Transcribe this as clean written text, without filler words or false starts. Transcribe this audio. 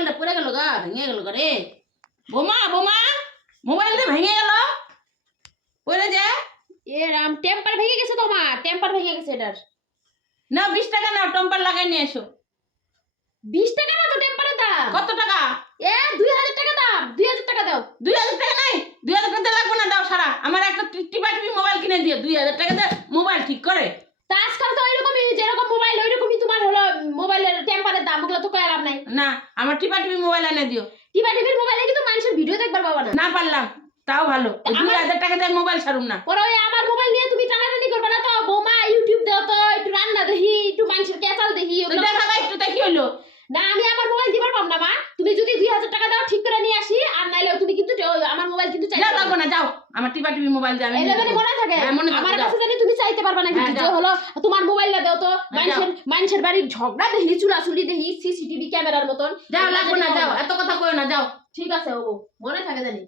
মোবাইলটা পড়ে গেল গা, ভেঙে গেল গা রে। বোমা বোমা, মোবাইলটা ভেঙে গেল পড়ে যা। এ রাম, টেম্পার ভেঙে গেছে তোমার, টেম্পার ভেঙে গেছে এটার। না 20 টাকা নাও, টেম্পার লাগাই নিয়ে এসো। 20 টাকা না তো টেম্পারের দাম। কত টাকা? 2000 টাকা দাম। 2000 টাকা দাও। 2000 টাকা নাই, 2000 টাকা লাগবে না, দাও সারা। আমার একটা টিপা টিপি মোবাইল কিনে দিও, 2000 টাকা দিয়ে মোবাইল ঠিক করে। তা আজকাল তো ওইরকমই, যেরকম মোবাইল ওইরকমই তোমার হলো মোবাইলের টেম্পারের দাম, ওগুলো তো কয় লাভ নাই। না, আমার টিপা টিপি মোবাইল এনে দিও। টিপা টিপির মোবাইলে কিন্তু মানুষের ভিডিও দেখবার পাবা না। না পারলাম তাও ভালো, 2000 টাকা দিয়ে মোবাইল ছাড়ুম না। পরে ওই আমার মোবাইল নিয়ে তুমি টানাটানি করবে না তো। বৌমা ইউটিউব দাও তো, একটু রান্না দেখি, একটু মানুষের কেচাল দেখি। তো দেখাবা একটু, দেখি হইলো না, আমি আমার মোবাইল দিবার পাম না মা। তুমি যদি 2000 টাকা দাও ঠিক করে নিয়ে আসি, আর নাইলে তুমি কিন্তু আমার মোবাইল কিন্তু চাইতে যাও, লাগবো না, যাও। আমার টিপা টিপি মোবাইল দিয়ে আমি এলেবেলে মনে থাকে। আমার কাছে জানি তুমি চাইতে পারবা না, কিন্তু যে হলো তোমার মোবাইলটা দাও তো। মানুষের বাড়ির ঝগড়া দেখি, চুলাচুলি দেখি, সিসিটিভি ক্যামেরার মতন। যাও, লাগবো না, যাও, এত কথা কইও না, যাও। ঠিক আছে, ও মনে থাকে জানি।